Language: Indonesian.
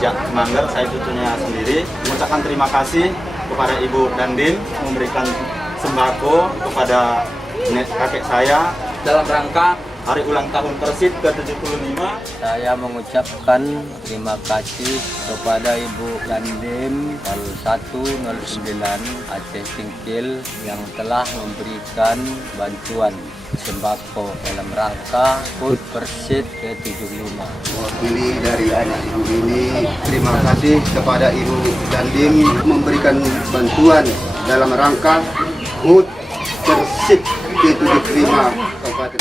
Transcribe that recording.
Jak Manggar, saya cucunya sendiri, mengucapkan terima kasih kepada Ibu Dandim memberikan sembako kepada kakek saya dalam rangka hari ulang tahun Persib ke-75. Saya mengucapkan terima kasih kepada Ibu Dandim 0109 Aceh Singkil yang telah memberikan bantuan sembako dalam rangka HUT Persib ke-75. Mewakili dari anak ibu ini, terima kasih kepada Ibu Dandim memberikan bantuan dalam rangka HUT Persib ke-75 Kabupaten.